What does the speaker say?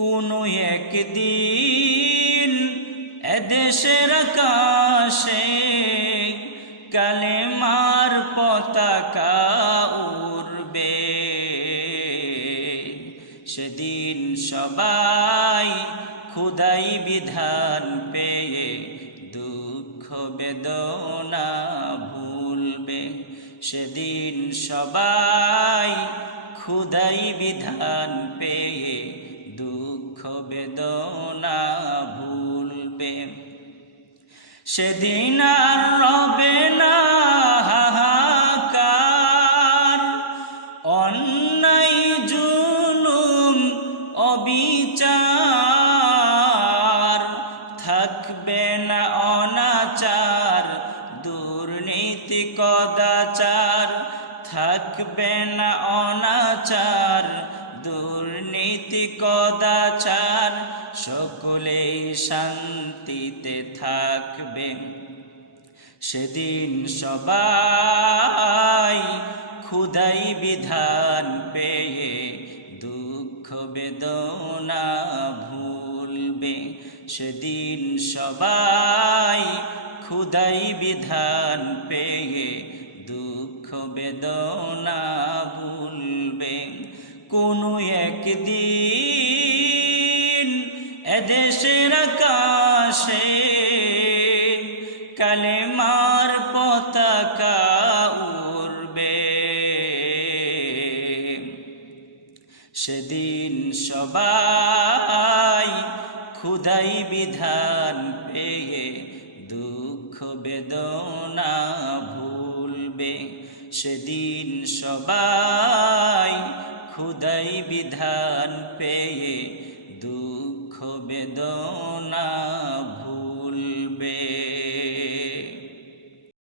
কোনো একদিন এদেশের আকাশে কালেমার পতাকা উড়বে, সেদিন সবাই খোদাই বিধান পেয়ে দুঃখ বেদনা ভুলবে। সেদিন সবাই খোদাই বিধান পেয়ে দুঃখ বেদনা ভুলবে। সেদিন আর রবে না হাহাকার, অন্যায় জুলুম অবিচার, থাকবে না অনাচার দুর্নীতি কদাচার, থাকবে না অনাচার দুর্নীতি কদাচার, সকলেই শান্তিতে থাকবে। সেদিন সবাই খোদাই বিধান পেয়ে দুঃখ বেদনা ভুলবে। সেদিন সবাই খোদাই বিধান পেয়ে দুঃখ বেদনা ভুলবে। কোনো একদিন এদেশের আকাশে কালেমার পতাকা উড়বে, সেদিন সবাই খোদাই বিধান পেয়ে দুঃখ বেদনা ভুলবে। সেদিন সবাই খোদাই বিধান পেয়ে দুঃখ বেদনা